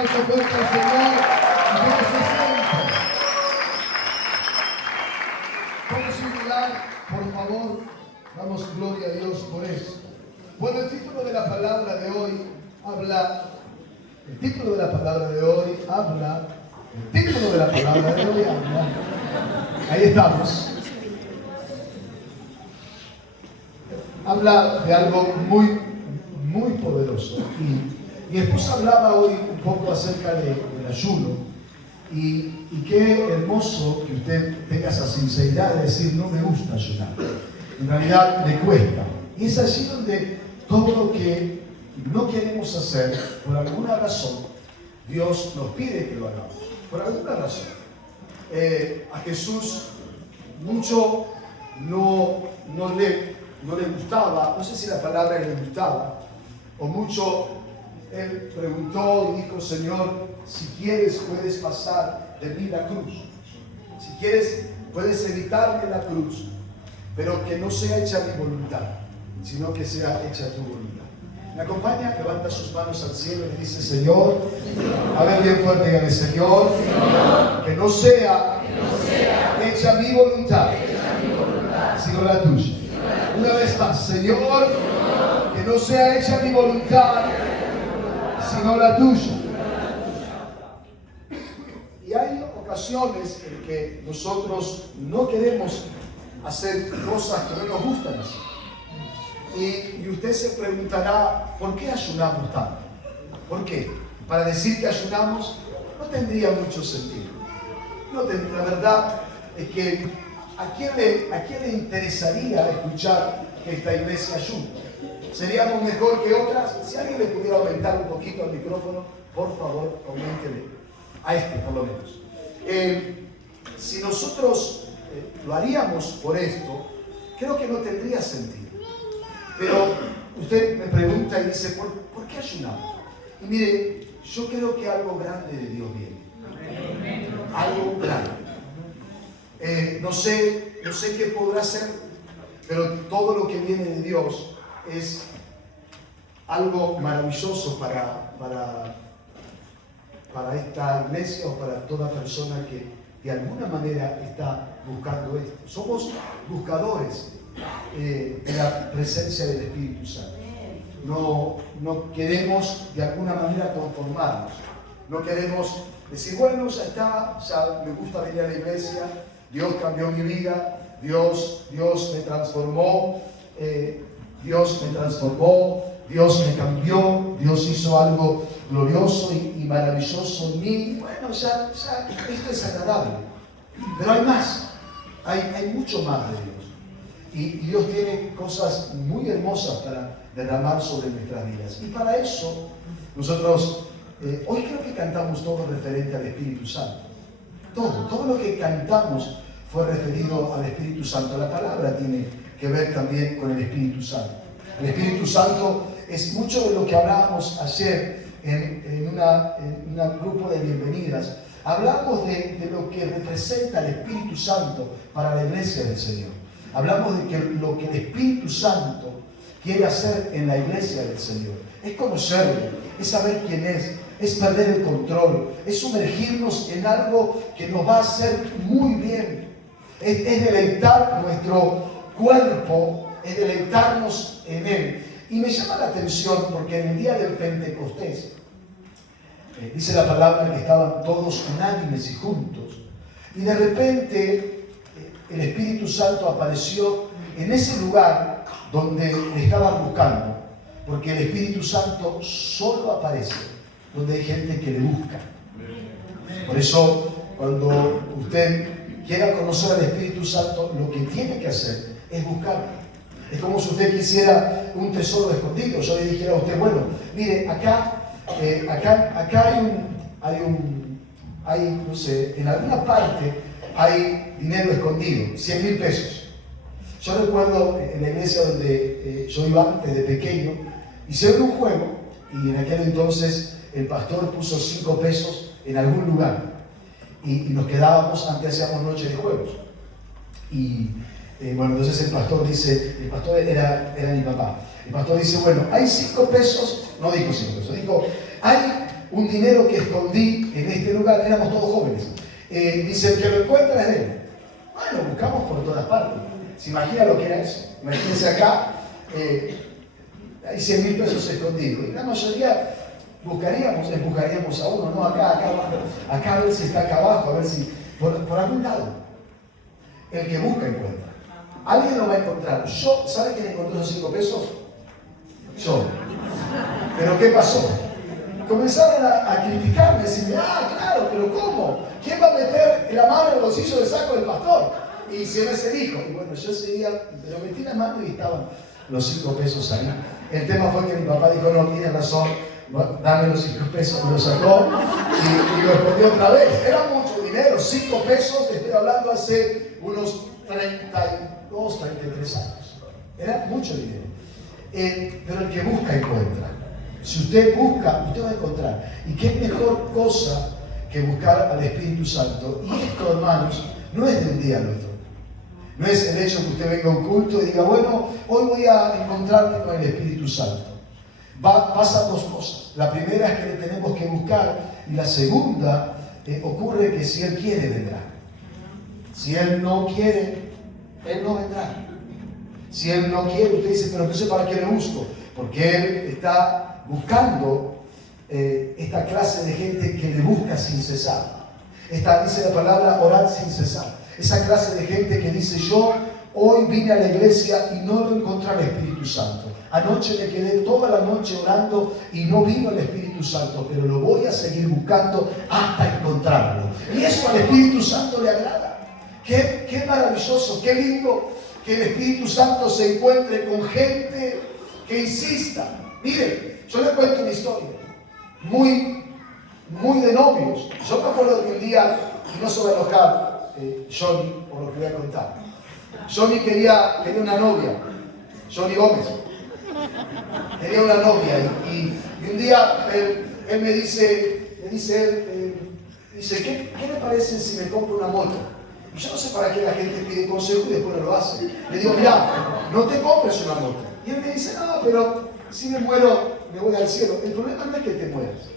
aplauso fuerte al Señor y que se siente. Vamos a lugar, por favor, damos gloria a Dios por eso. Bueno, el título de la palabra de hoy habla, ahí estamos, habla de algo muy poderoso. Y mi esposa hablaba hoy un poco acerca del ayuno. Y qué hermoso que usted tenga esa sinceridad de decir: no me gusta ayunar. En realidad me cuesta. Y es allí donde todo lo que no queremos hacer, por alguna razón, Dios nos pide que lo hagamos. Por alguna razón. A Jesús mucho no le gustaba, no sé si la palabra le gustaba, o mucho él preguntó y dijo: Señor, si quieres puedes pasar de mí la cruz. Si quieres puedes evitarme la cruz, pero que no sea hecha mi voluntad, sino que sea hecha tu voluntad. ¿Me acompaña? Levanta sus manos al cielo y dice: Señor, a ver bien fuerte, dígale: Señor, que no sea hecha mi voluntad, sino la tuya. Una vez más: Señor, que no sea hecha mi voluntad, sino la tuya. Y hay ocasiones en que nosotros no queremos hacer cosas que no nos gustan hacer. Y usted se preguntará: ¿por qué ayunamos tanto? ¿Por qué? Para decir que ayunamos no tendría mucho sentido. La verdad es que ¿a quién le interesaría escuchar que esta iglesia ayuna? ¿Seríamos mejor que otras? Si alguien le pudiera aumentar un poquito el micrófono, por favor, auméntele. A este, por lo menos. Si nosotros lo haríamos por esto, creo que no tendría sentido. Pero usted me pregunta y dice: ¿por qué ayunamos? Y mire, yo creo que algo grande de Dios viene. Algo grande. No sé qué podrá ser, pero todo lo que viene de Dios es algo maravilloso para esta iglesia o para toda persona que de alguna manera está buscando esto. Somos buscadores de la presencia del Espíritu Santo. No queremos de alguna manera conformarnos. No queremos decir: bueno, ya está, ya me gusta venir a la iglesia, Dios cambió mi vida, Dios me transformó, Dios me cambió, Dios hizo algo glorioso y maravilloso en mí. Bueno, ya esto es agradable. Pero hay más, hay mucho más de Dios. Y Dios tiene cosas muy hermosas para derramar sobre nuestras vidas. Y para eso, nosotros, hoy creo que cantamos todo referente al Espíritu Santo. Todo lo que cantamos fue referido al Espíritu Santo. La palabra tiene que ver también con el Espíritu Santo. El Espíritu Santo es mucho de lo que hablábamos ayer en un grupo de bienvenidas. Hablamos de lo que representa el Espíritu Santo para la iglesia del Señor. Hablamos de que lo que el Espíritu Santo quiere hacer en la iglesia del Señor es conocerlo, es saber quién es perder el control, es sumergirnos en algo que nos va a hacer muy bien, es deleitar nuestro cuerpo, es deleitarnos en Él. Y me llama la atención porque en el día del Pentecostés dice la palabra que estaban todos unánimes y juntos, y de repente el Espíritu Santo apareció en ese lugar donde le estaban buscando, porque el Espíritu Santo solo aparece donde hay gente que le busca. Por eso, cuando usted quiera conocer al Espíritu Santo, lo que tiene que hacer es buscarlo. Es como si usted quisiera un tesoro escondido. Yo le dijera a usted: bueno, mire, acá hay, no sé, en alguna parte hay dinero escondido, 100,000 pesos. Yo recuerdo en la iglesia donde yo iba antes de pequeño, hicieron un juego y en aquel entonces el pastor puso 5 pesos en algún lugar y nos quedábamos, antes hacíamos noche de juegos. Y bueno, entonces el pastor era mi papá. El pastor dice: bueno, hay 5 pesos, no dijo 5 pesos, dijo: hay un dinero que escondí en este lugar, éramos todos jóvenes. Dice, el que lo encuentra es de él. Bueno, buscamos por todas partes. ¿Se imagina lo que era eso? Imagínense acá, hay 100.000 pesos escondidos. Y la mayoría empujaríamos a uno, no, acá a ver si está acá abajo, a ver si, por algún lado. El que busca encuentra. Alguien lo va a encontrar. ¿Sabe quién encontró esos 5 pesos? Yo. ¿Pero qué pasó? Comenzaron a criticarme, decirme, claro, pero ¿cómo? ¿Quién va a meter la mano en el bolsillo del saco del pastor? Y se me se dijo. Y bueno, yo ese día, pero metí la mano y estaban los 5 pesos ahí. El tema fue que mi papá dijo, no, tiene razón, dame los 5 pesos, me lo sacó y lo escondió otra vez. Era mucho dinero, 5 pesos, estoy hablando hace unos 32, 33 años. Era mucho dinero. Pero el que busca encuentra. Si usted busca, usted va a encontrar. ¿Y qué mejor cosa que buscar al Espíritu Santo? Y esto, hermanos, no es de un día al otro. No es el hecho que usted venga a un culto y diga, bueno, hoy voy a encontrarme con el Espíritu Santo. Pasan dos cosas. La primera es que le tenemos que buscar, y la segunda ocurre que si Él quiere, vendrá. Si Él no quiere, Él no vendrá. Si Él no quiere, usted dice, pero entonces ¿para qué le busco? Porque Él está buscando esta clase de gente que le busca sin cesar. Dice la palabra orar sin cesar. Esa clase de gente que dice, yo hoy vine a la iglesia y no lo encontré al Espíritu Santo. Anoche me quedé toda la noche orando y no vino el Espíritu Santo, pero lo voy a seguir buscando hasta encontrarlo. Y eso al Espíritu Santo le agrada. Qué maravilloso, qué lindo que el Espíritu Santo se encuentre con gente que insista. Mire, yo le cuento una historia muy de novios. Yo me acuerdo que un día, y no se va a enojar Johnny por lo que voy a contar. Johnny quería una novia, Johnny Gómez. Tenía una novia y un día él me dice, ¿qué le parece si me compro una moto? Y yo no sé para qué la gente pide consejo y después no lo hace. Le digo, mira, no te compres una moto. Y él me dice, no, pero si me muero, me voy al cielo. El problema no es que te mueras.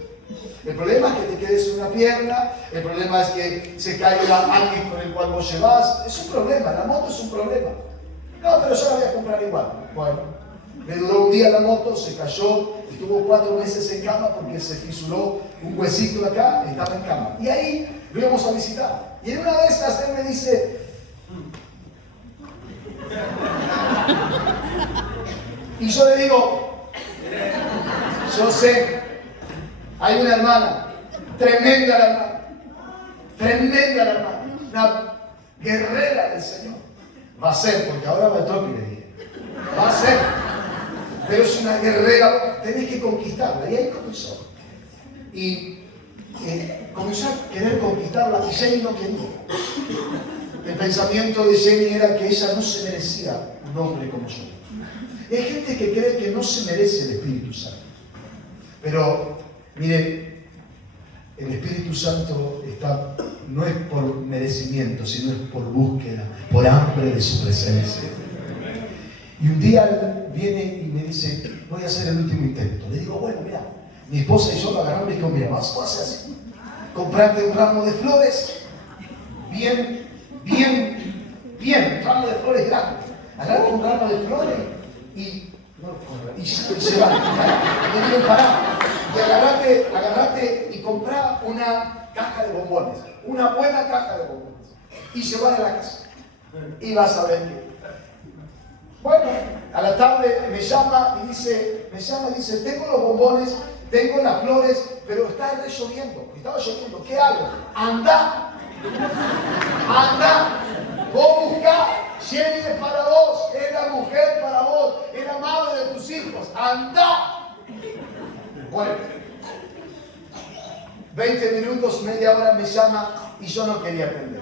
El problema es que te quedes sin una pierna, el problema es que se caiga alguien con el cual vos llevas. Es un problema, la moto es un problema. No, pero yo la voy a comprar igual. Bueno, le duró un día la moto, se cayó, estuvo 4 meses en cama porque se fisuró un huesito de acá, estaba en cama. Y ahí lo íbamos a visitar. Y en una de esas él me dice, y yo le digo, yo sé, hay una hermana, tremenda la hermana, una guerrera del Señor. Va a ser, porque ahora me toca y le dije, va a ser, pero es una guerrera, tenés que conquistarla. Y ahí comenzó. Y comenzó a querer conquistarla y Jenny no quería. El pensamiento de Jenny era que ella no se merecía un hombre como yo. Hay gente que cree que no se merece el Espíritu Santo. Pero, mire, el Espíritu Santo no es por merecimiento, sino es por búsqueda, por hambre de su presencia. Y un día viene y me dice, voy a hacer el último intento. Le digo, bueno, mira, mi esposa y yo lo agarramos y le digo, mira, vas a hacer así. Comprarte un ramo de flores, bien, un ramo de flores grande. Agarrate un ramo de flores y se va. No quieren parar. Y agarrate y comprá una caja de bombones. Una buena caja de bombones. Y se va de la casa. Y vas a ver que. Bueno, a la tarde me llama y dice, tengo los bombones, tengo las flores, pero está lloviendo. Estaba lloviendo. ¿Qué hago? Anda. Vos buscá. Jenny es para vos, es la mujer para vos, es la madre de tus hijos. ¡Anda! Bueno, 20 minutos, media hora me llama y yo no quería atender.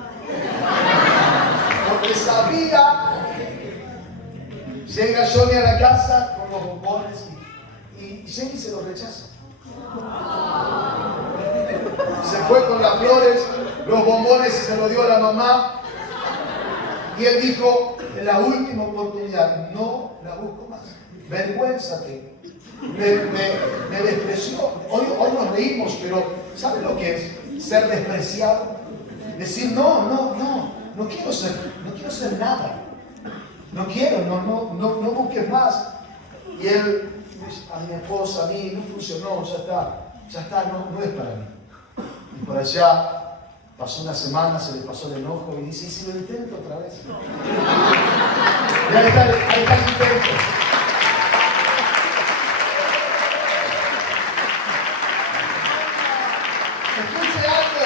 Porque sabía, llega Johnny a la casa con los bombones y Jenny se los rechaza. Se fue con las flores, los bombones y se los dio a la mamá. Y él dijo, en la última oportunidad, no la busco más. Vergüenza tengo. me despreció. Hoy nos reímos, pero ¿sabe lo que es ser despreciado? Decir, no quiero ser nada. No quiero, no busques más. Y él dice, a mi esposa, a mí no funcionó, ya está, no es para mí. Y por allá pasó una semana, se le pasó el enojo y dice, ¿y si lo intento otra vez? Y ahí está el intento. Escuche algo.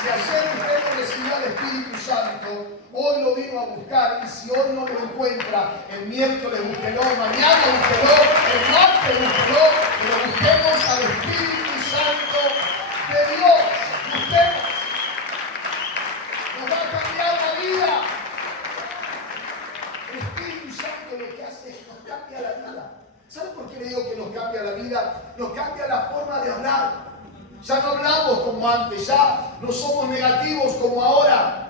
Si ayer usted no recibió al Espíritu Santo, hoy lo vino a buscar, y si hoy no lo encuentra, el miércoles búsquelo, mañana búsquelo, el martes búsquelo, pero busquemos al Espíritu Santo de Dios. Busquemos. Nos va a cambiar la vida. El Espíritu Santo lo que hace es que nos cambia la vida. ¿Sabe por qué le digo que nos cambia la vida? Nos cambia la forma de hablar. Ya no hablamos como antes, ya no somos negativos como ahora.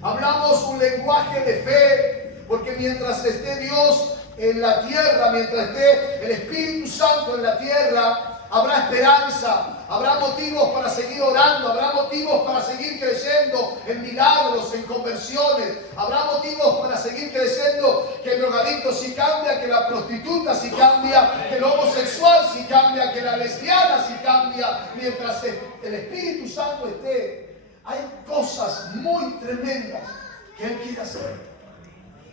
Hablamos un lenguaje de fe, porque mientras esté Dios en la tierra, mientras esté el Espíritu Santo en la tierra, habrá esperanza, habrá motivos para seguir orando, habrá motivos para seguir creciendo en milagros, en conversiones, habrá motivos para seguir creciendo, que el drogadicto sí cambia, que la prostituta sí cambia, que el homosexual sí cambia, que la lesbiana sí cambia, mientras el Espíritu Santo esté. Hay cosas muy tremendas que Él quiere hacer.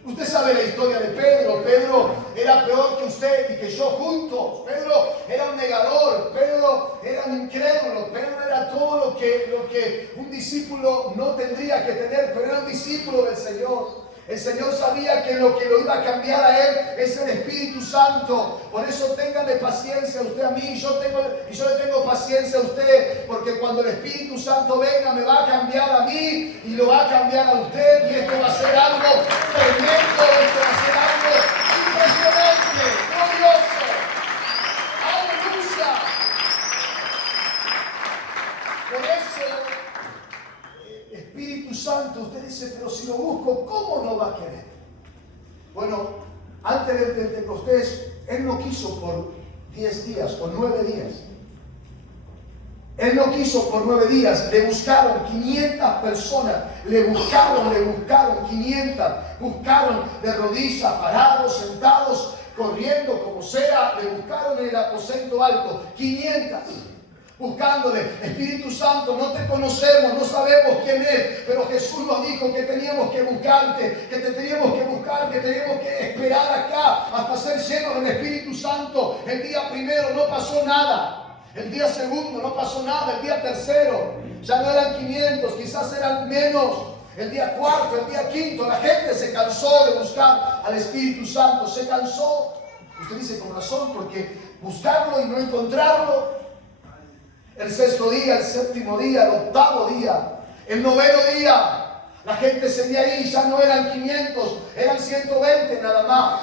Usted sabe la historia de Pedro. Pedro era peor que usted y que yo juntos. Pedro era un negador. Pedro era un incrédulo. Pedro era todo lo que un discípulo no tendría que tener, pero era un discípulo del Señor. El Señor sabía que lo iba a cambiar a él es el Espíritu Santo. Por eso téngale paciencia a usted a mí, y yo le tengo paciencia a usted, porque cuando el Espíritu Santo venga me va a cambiar a mí y lo va a cambiar a usted, y esto va a ser algo tremendo, esto va a ser algo impresionante, glorioso. Aleluya. Por eso Espíritu Santo, usted dice, pero si lo busco, ¿cómo no va a querer? Bueno, antes del Pentecostés, Él no quiso por 10 días, por 9 días. Él no quiso por 9 días, le buscaron 500 personas, le buscaron 500, buscaron de rodillas, parados, sentados, corriendo, como sea, le buscaron en el aposento alto, 500. Buscándole, Espíritu Santo, no te conocemos, no sabemos quién es, pero Jesús nos dijo que teníamos que buscarte, que te teníamos que buscar, que teníamos que esperar acá hasta ser llenos del Espíritu Santo. El día primero no pasó nada, el día segundo no pasó nada, el día tercero ya no eran 500, quizás eran menos. El día cuarto, el día quinto, la gente se cansó de buscar al Espíritu Santo, se cansó. Usted dice con razón, porque buscarlo y no encontrarlo. El sexto día, el séptimo día, el octavo día, el noveno día, la gente seguía ahí, ya no eran 500, eran 120 nada más.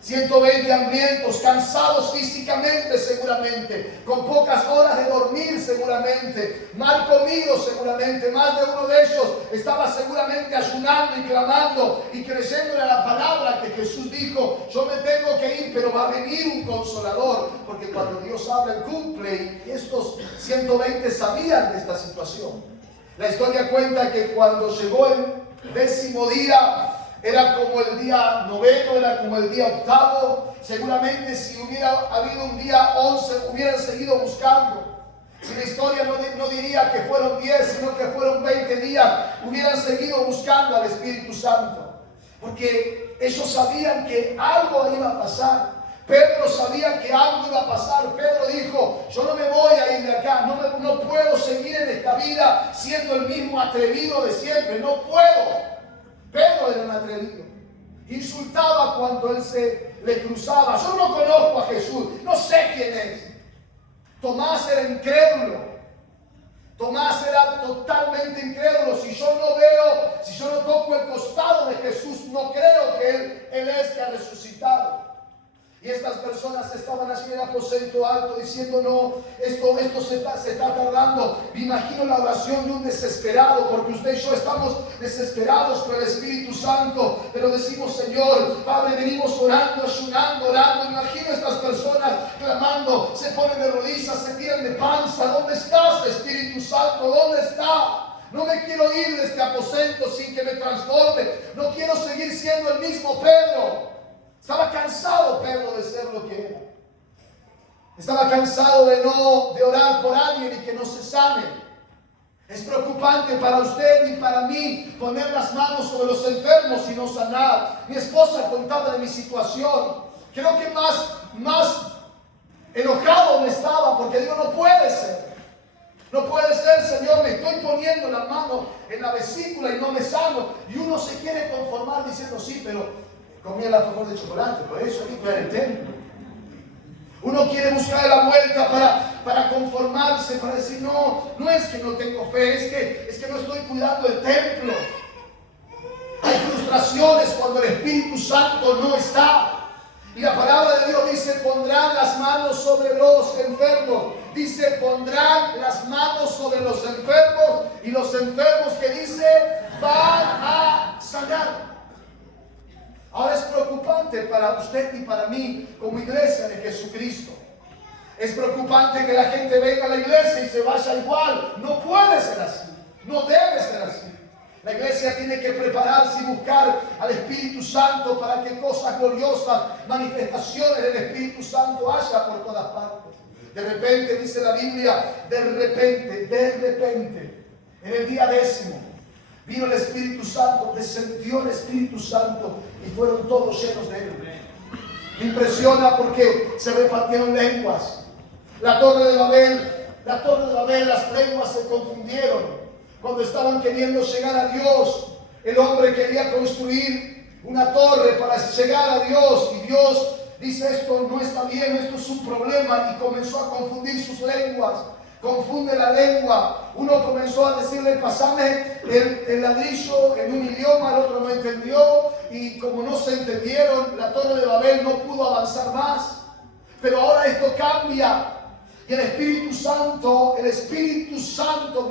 120 hambrientos, cansados físicamente seguramente, con pocas horas de dormir seguramente, mal comidos seguramente. Más de uno de ellos estaba seguramente ayunando y clamando y creyendo en la palabra que Jesús dijo: yo me tengo que ir, pero va a venir un consolador, porque cuando Dios habla, Él cumple. Y estos 120 sabían de esta situación. La historia cuenta que cuando llegó el 10º día, era como el día noveno, era como el día octavo. Seguramente si hubiera habido un día 11, hubieran seguido buscando. Si la historia no diría que fueron 10, sino que fueron 20 días, hubieran seguido buscando al Espíritu Santo. Porque ellos sabían que algo iba a pasar. Pedro sabía que algo iba a pasar. Pedro dijo: yo no me voy a ir de acá, no puedo seguir en esta vida siendo el mismo atrevido de siempre, no puedo. Pedro era un atrevido. Insultaba cuando él se le cruzaba. Yo no conozco a Jesús, no sé quién es. Tomás era incrédulo. Tomás era totalmente incrédulo. Si yo no veo, si yo no toco el costado de Jesús, no creo que Él es que ha resucitado. Y estas personas estaban allí en el aposento alto diciendo: no, esto se está tardando. Me imagino la oración de un desesperado, porque usted y yo estamos desesperados por el Espíritu Santo, pero decimos: Señor, Padre, venimos orando, ayunando, orando. Me imagino estas personas clamando: mano, se ponen de rodillas, se tiran de panza. ¿Dónde estás, Espíritu Santo? ¿Dónde estás? No me quiero ir de este aposento sin que me transforme. No quiero seguir siendo el mismo Pedro. Estaba cansado Pedro de ser lo que era. Estaba cansado de orar por alguien y que no se sane. Es preocupante para usted y para mí poner las manos sobre los enfermos y no sanar. Mi esposa contaba de mi situación. Creo que más enojado me estaba porque digo, no puede ser. No puede ser, Señor, me estoy poniendo la mano en la vesícula y no me sano. Y uno se quiere conformar diciendo, sí, pero comí el alfajor de chocolate, por eso hay que cuidar el templo. Uno quiere buscar la vuelta para conformarse, para decir, no es que no tengo fe, es que no estoy cuidando el templo. Hay frustraciones cuando el Espíritu Santo no está. Y la palabra de Dios dice, pondrán las manos sobre los enfermos. Dice, pondrán las manos sobre los enfermos. Y los enfermos que dice, van a sanar. Ahora es preocupante para usted y para mí como iglesia de Jesucristo. Es preocupante que la gente venga a la iglesia y se vaya igual. No puede ser así. No debe ser así. La iglesia tiene que prepararse y buscar al Espíritu Santo para que cosas gloriosas, manifestaciones del Espíritu Santo haya por todas partes. De repente, dice la Biblia, de repente, en el día 10º, vino el Espíritu Santo, descendió el Espíritu Santo y fueron todos llenos de él. Me impresiona porque se repartieron lenguas. La Torre de Babel, las lenguas se confundieron. Cuando estaban queriendo llegar a Dios, el hombre quería construir una torre para llegar a Dios. Y Dios dice, esto no está bien, esto es un problema. Y comenzó a confundir sus lenguas. Confunde la lengua. Uno comenzó a decirle, pasame el ladrillo en un idioma, el otro no entendió. Y como no se entendieron, la Torre de Babel no pudo avanzar más. Pero ahora esto cambia. Y el Espíritu Santo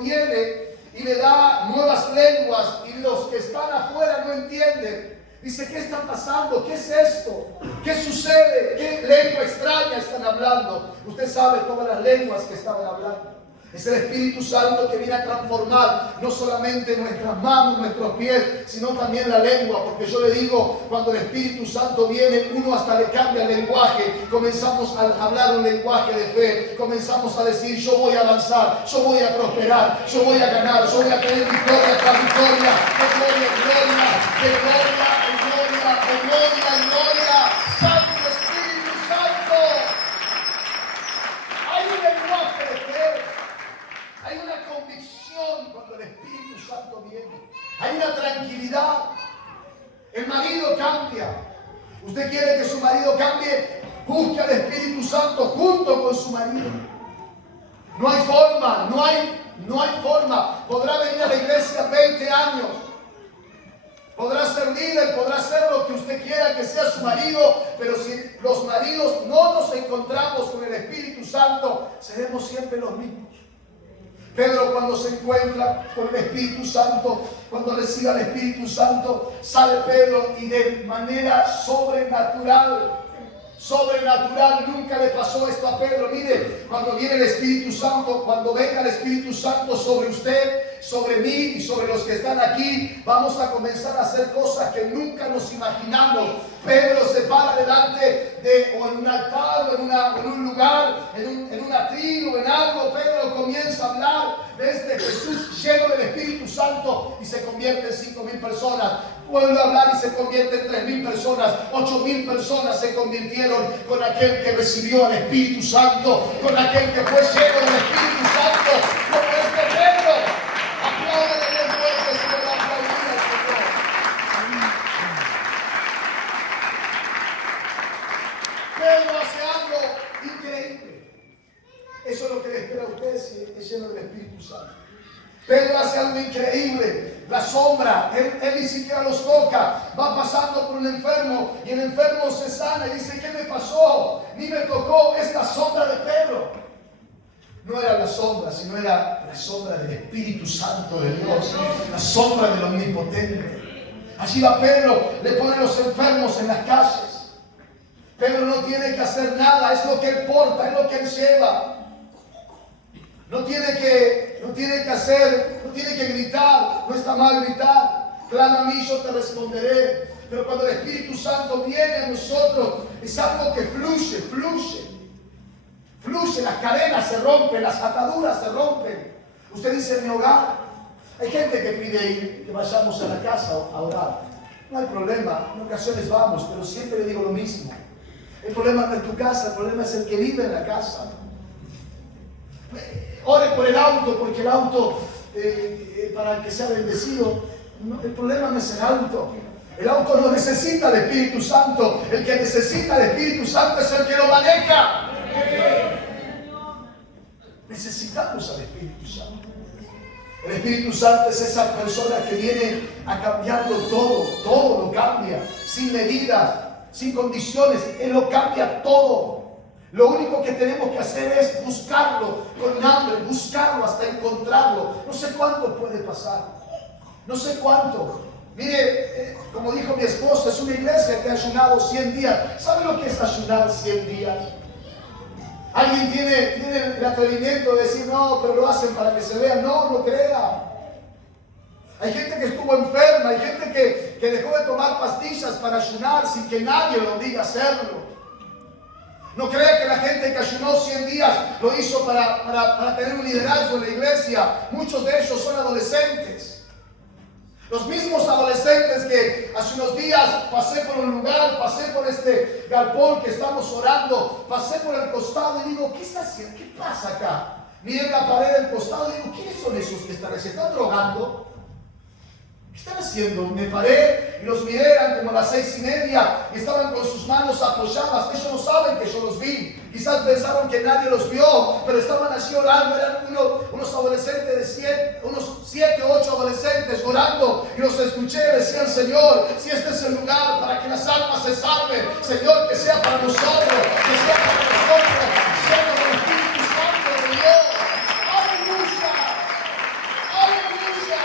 viene y le da nuevas lenguas, y los que están afuera no entienden. Dice, ¿qué está pasando? ¿Qué es esto? ¿Qué sucede? ¿Qué lengua extraña están hablando? Usted sabe todas las lenguas que estaban hablando. Es el Espíritu Santo que viene a transformar no solamente nuestras manos, nuestros pies, sino también la lengua. Porque yo le digo, cuando el Espíritu Santo viene, uno hasta le cambia el lenguaje. Comenzamos a hablar un lenguaje de fe. Comenzamos a decir, yo voy a avanzar, yo voy a prosperar, yo voy a ganar, yo voy a tener victoria tras victoria, de gloria en gloria, de gloria en gloria, de gloria en gloria. ¡Santo Espíritu Santo! Hay un lenguaje de fe. Hay una convicción cuando el Espíritu Santo viene. Hay una tranquilidad. El marido cambia. Usted quiere que su marido cambie, busque al Espíritu Santo junto con su marido. No hay forma, no hay forma. Podrá venir a la iglesia 20 años. Podrá ser líder, podrá ser lo que usted quiera que sea su marido, pero si los maridos no nos encontramos con el Espíritu Santo, seremos siempre los mismos. Pedro, cuando se encuentra con el Espíritu Santo, cuando recibe al Espíritu Santo, sale Pedro y de manera sobrenatural, nunca le pasó esto a Pedro. Mire, cuando viene el Espíritu Santo, cuando venga el Espíritu Santo sobre usted, sobre mí y sobre los que están aquí, vamos a comenzar a hacer cosas que nunca nos imaginamos. Pedro se para delante o en un altar, o en un lugar, en un atril o en algo. Pedro comienza a hablar de este Jesús lleno del Espíritu Santo y se convierte en 5,000 personas. Vuelve a hablar y se convierte en 3,000 personas. 8,000 personas se convirtieron con aquel que recibió al Espíritu Santo, con aquel que fue lleno del Espíritu Santo, como este Pedro. Apláudale bien fuerte, si le va a aplaudir al Señor. Pedro hace algo increíble. Eso es lo que le espera a usted si es lleno del Espíritu Santo. Pedro hace algo increíble. La sombra, él ni siquiera los toca. Va pasando por un enfermo y el enfermo se sana y dice, ¿qué me pasó? Ni me tocó esta sombra de Pedro. No era la sombra, sino era la sombra del Espíritu Santo de Dios, la sombra del Omnipotente. Allí va Pedro, le pone a los enfermos en las calles. Pedro no tiene que hacer nada, es lo que él porta, es lo que él lleva. No tiene que hacer, no tiene que gritar, no está mal gritar. Clama a mí, yo te responderé. Pero cuando el Espíritu Santo viene a nosotros, es algo que fluye. Las cadenas se rompen, las ataduras se rompen. Usted dice en mi hogar, hay gente que pide que vayamos a la casa a orar. No hay problema, en ocasiones vamos, pero siempre le digo lo mismo. El problema no es tu casa, el problema es el que vive en la casa. Ore por el auto, porque el auto, para que sea bendecido, el problema no es el auto. El auto no necesita el Espíritu Santo. El que necesita el Espíritu Santo es el que lo maneja. Necesitamos al Espíritu Santo. El Espíritu Santo es esa persona que viene a cambiarlo todo lo cambia, sin medida, sin condiciones, Él lo cambia todo. Lo único que tenemos que hacer es buscarlo con hambre, buscarlo hasta encontrarlo. No sé cuánto puede pasar, no sé cuánto. Mire, como dijo mi esposa, es una iglesia que ha ayunado 100 días. ¿Sabe lo que es ayunar 100 días? Alguien tiene el atrevimiento de decir, no, pero lo hacen para que se vea. No crea. Hay gente que estuvo enferma, hay gente que dejó de tomar pastillas para ayunar sin que nadie lo obligue a hacerlo. No crea que la gente que ayunó 100 días lo hizo para tener un liderazgo en la iglesia. Muchos de ellos son adolescentes. Los mismos adolescentes que hace unos días pasé por un lugar, pasé por este galpón que estamos orando, pasé por el costado y digo, ¿qué está haciendo? ¿Qué pasa acá? Miré la pared del costado y digo, ¿quiénes son esos que están? ¿Se están drogando? ¿Qué están haciendo? Me paré y los miré, eran como las 6:30 y estaban con sus manos apoyadas. Ellos no saben que yo los vi. Quizás pensaron que nadie los vio, pero estaban así orando. Eran unos adolescentes unos 7 o 8 adolescentes orando. Y los escuché, decían, Señor, si este es el lugar para que las almas se salven, Señor, que sea para nosotros, que sea para nosotros, sea para el Espíritu Santo de Dios. ¡Aleluya! ¡Aleluya!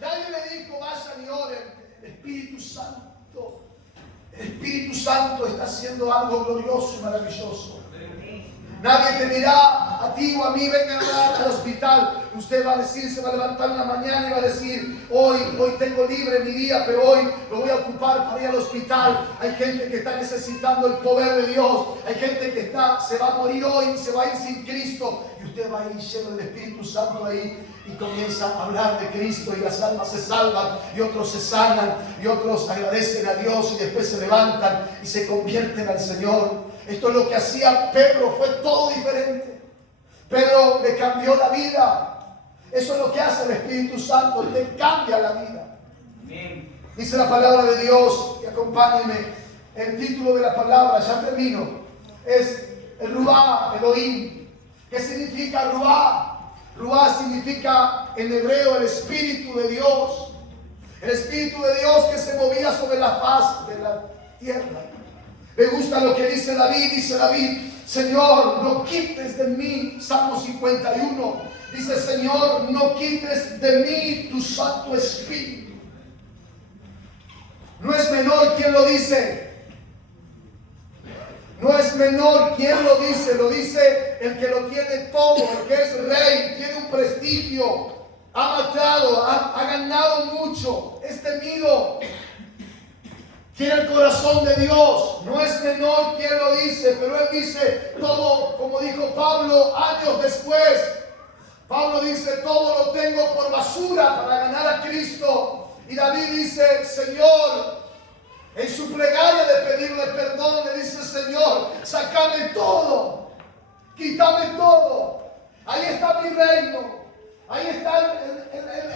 Nadie le dijo, vayan y oren. El Espíritu Santo está haciendo algo glorioso y maravilloso. Nadie te dirá a ti o a mí, vengan a orar al hospital. Usted va a decir, se va a levantar una mañana y va a decir, hoy tengo libre mi día, pero hoy lo voy a ocupar para ir al hospital. Hay gente que está necesitando el poder de Dios. Hay gente que se va a morir hoy, se va a ir sin Cristo. Y usted va a ir lleno del Espíritu Santo ahí y comienza a hablar de Cristo y las almas se salvan y otros se sanan y otros agradecen a Dios y después se levantan y se convierten al Señor. Esto es lo que hacía Pedro, fue todo diferente. Pedro le cambió la vida. Eso es lo que hace el Espíritu Santo, te cambia la vida. Amén. Dice la palabra de Dios, y acompáñenme, el título de la palabra, ya termino, es el Ruá, Elohim. ¿Qué significa Ruá? Ruá significa en hebreo el Espíritu de Dios. El Espíritu de Dios que se movía sobre la faz de la tierra. Me gusta lo que dice David, Señor, no quites de mí, Salmo 51, dice, Señor, no quites de mí tu Santo Espíritu. No es menor quien lo dice. No es menor quien lo dice el que lo tiene todo, el que es rey, tiene un prestigio, ha matado, ha ganado mucho, es temido. Tiene el corazón de Dios, no es menor quien lo dice, pero él dice todo, como dijo Pablo años después. Pablo dice, todo lo tengo por basura para ganar a Cristo. Y David dice, Señor, en su plegaria de pedirle perdón, le dice, Señor, sácame todo, quítame todo. Ahí está mi reino, ahí está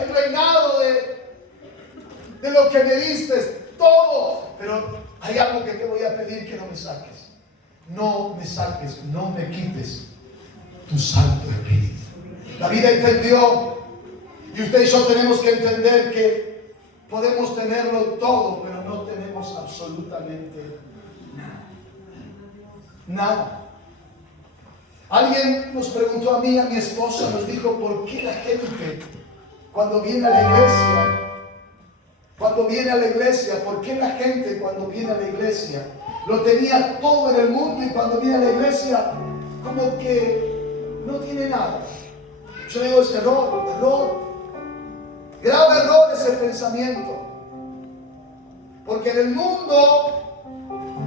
el reinado de lo que me diste. Todo, pero hay algo que te voy a pedir que no me saques. No me saques, no me quites tu Santo Espíritu. David entendió, y usted y yo tenemos que entender que podemos tenerlo todo, pero no tenemos absolutamente nada. Alguien nos preguntó a mí, a mi esposa, nos dijo, ¿por qué la gente cuando viene a la iglesia cuando viene a la iglesia? ¿Por qué la gente cuando viene a la iglesia lo tenía todo en el mundo y cuando viene a la iglesia como que no tiene nada? Yo digo, es error, grave error ese pensamiento. Porque en el mundo,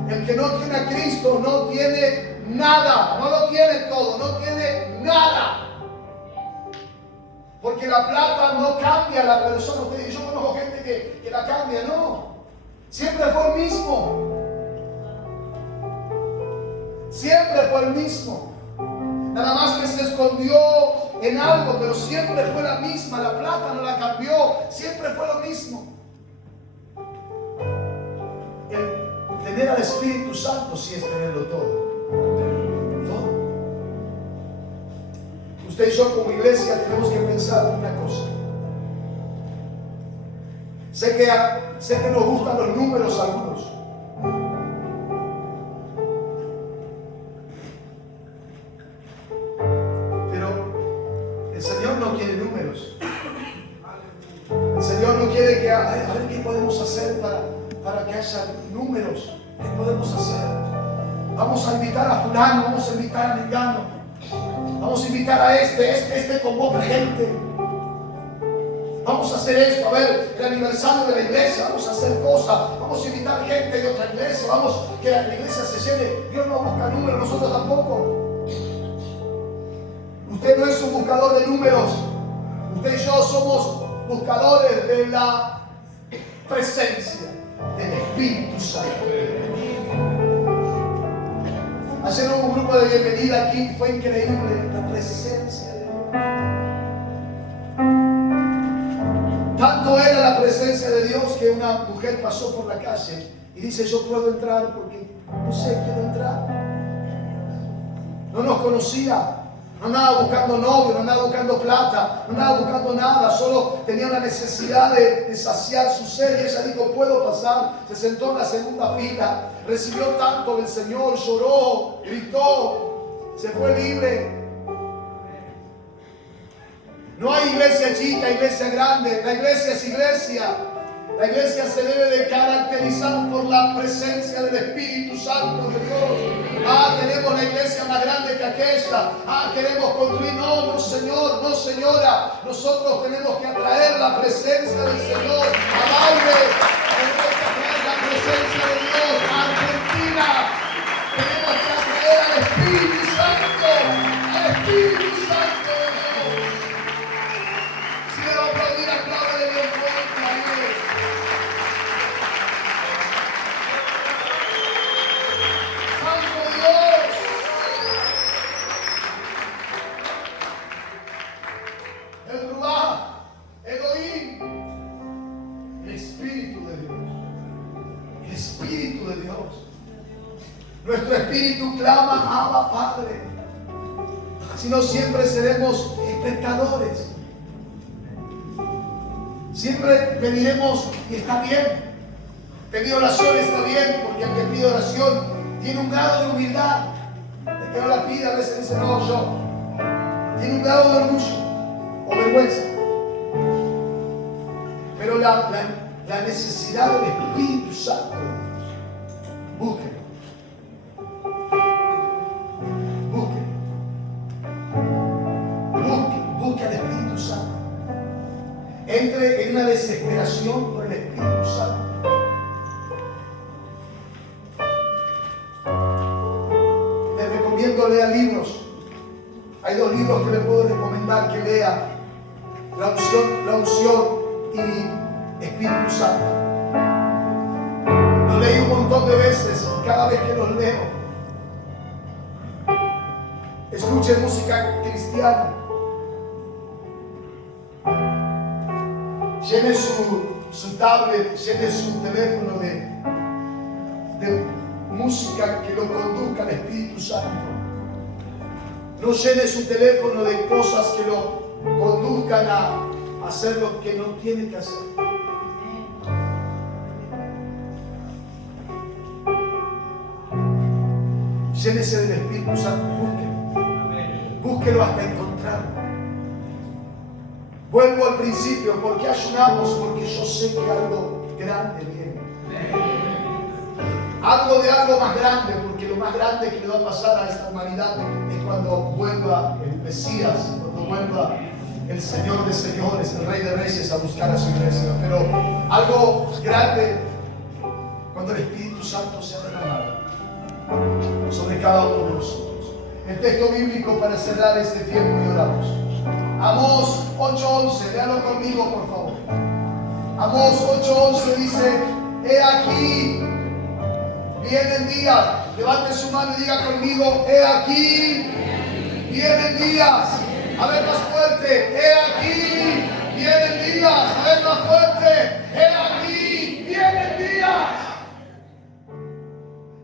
el que no tiene a Cristo no tiene nada, no lo tiene todo, no tiene nada. Porque la plata no cambia a la persona. Yo conozco gente que la cambia, no. Siempre fue el mismo. Siempre fue el mismo. Nada más que se escondió en algo, pero siempre fue la misma. La plata no la cambió, siempre fue lo mismo. El tener al Espíritu Santo sí es tenerlo todo. Todo. Usted y yo como iglesia tenemos que pensar una cosa. Sé que nos gustan los números a algunos. Pero el Señor no quiere números. El Señor no quiere que a ver qué podemos hacer para que haya números. ¿Qué podemos hacer? Vamos a invitar a fulano, vamos a invitar a mengano, vamos a invitar a este convoca gente. Vamos a hacer esto, a ver, el aniversario de la iglesia, vamos a hacer cosas, vamos a invitar gente de otra iglesia, vamos que la iglesia se llene. Dios no busca números, nosotros tampoco. Usted no es un buscador de números, usted y yo somos buscadores de la presencia del Espíritu Santo. Ayer hubo un grupo de bienvenida aquí, fue increíble la presencia de Dios. Tanto era la presencia de Dios que una mujer pasó por la calle y dice: yo puedo entrar porque no sé, quiero entrar. No nos conocía, no andaba buscando novio, no andaba buscando plata, no andaba buscando nada, solo tenía una necesidad de saciar su sed. Y ella dijo: puedo pasar. Se sentó en la segunda fila, recibió tanto del Señor, lloró, gritó, se fue libre. No hay iglesia chica, iglesia grande. La iglesia es iglesia. La iglesia se debe de caracterizar por la presencia del Espíritu Santo de Dios. Tenemos la iglesia más grande que aquella. Queremos construir. No, no señor, no señora. Nosotros tenemos que atraer la presencia del Señor a Valde. Tenemos que atraer la presencia de Dios a Argentina. Tenemos que atraer al Espíritu Santo. Al Espíritu Santo de Dios. Si le va a aplaudir, apláudale bien fuerte a Él. Nuestro espíritu clama: Abba, Padre. Si no, siempre seremos pecadores. Siempre pediremos, y está bien. Pedir oración está bien, porque el que pide oración tiene un grado de humildad. El que no la pide a veces dice: no, yo. Tiene un grado de orgullo o vergüenza. Pero la necesidad del Espíritu Santo de Dios, búsquenlo. Busque al Espíritu Santo. Entre en una desesperación por el Espíritu Santo. Les recomiendo leer libros. Hay 2 libros que le puedo recomendar que lea: La unción y Espíritu Santo. Los leí un montón de veces y cada vez que los leo, escuche música cristiana. Llene su tablet, llene su teléfono de música que lo conduzca al Espíritu Santo. No llene su teléfono de cosas que lo conduzcan a hacer lo que no tiene que hacer. Llénese del Espíritu Santo, búsquelo hasta encontrarlo. Vuelvo al principio: ¿por qué ayunamos? Porque yo sé que algo grande viene. Algo más grande, porque lo más grande que le va a pasar a esta humanidad es cuando vuelva el Mesías, cuando vuelva el Señor de señores, el Rey de reyes a buscar a su iglesia. Pero algo grande cuando el Espíritu Santo sea derramado sobre cada uno de nosotros. El texto bíblico para cerrar este tiempo y oramos. Amós 8:11, léalo conmigo por favor. Amós 8:11 dice: he aquí, vienen días. Levante su mano y diga conmigo: he aquí, vienen días. A ver más fuerte: he aquí, vienen días. A ver más fuerte: he aquí, vienen días.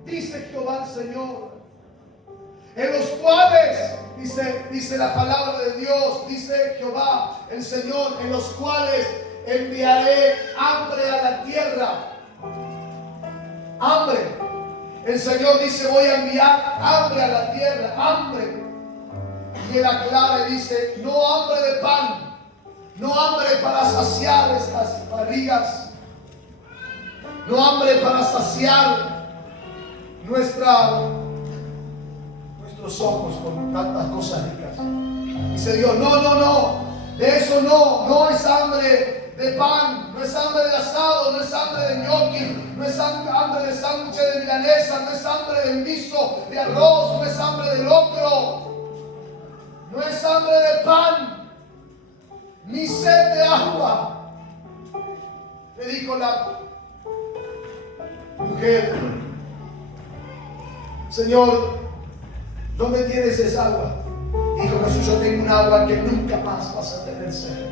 Dice Jehová el Señor, en los cuales, dice la palabra de Dios, dice Jehová el Señor, en los cuales enviaré hambre a la tierra. Hambre. El Señor dice: voy a enviar hambre a la tierra, hambre. Y Él aclara y dice: no hambre de pan, no hambre para saciar estas barrigas, no hambre para saciar nuestros ojos con tantas cosas ricas. Dice Dios: no, de eso no es hambre de pan, no es hambre de asado, no es hambre de gnocchi, no es hambre de sándwich de milanesa, no es hambre de guiso de arroz, no es hambre de locro, no es hambre de pan, ni sed de agua. Le dijo la mujer: Señor, ¿dónde tienes esa agua? Dijo Jesús: yo tengo un agua que nunca más vas a tener sed.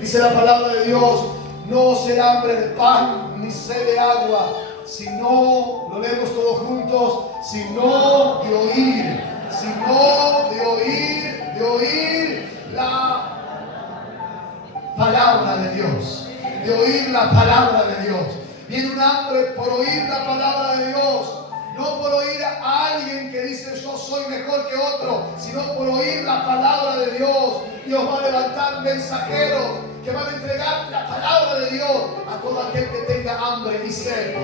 Dice la palabra de Dios: no será hambre de pan ni sed de agua, sino, lo leemos todos juntos, sino de oír la palabra de Dios, de oír la palabra de Dios. Viene un hambre por oír la palabra de Dios. No por oír a alguien que dice yo soy mejor que otro, sino por oír la palabra de Dios. Dios va a levantar mensajeros que van a entregar la palabra de Dios a todo aquel que tenga hambre y sed de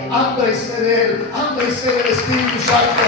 Él, hambre y sed del Espíritu Santo.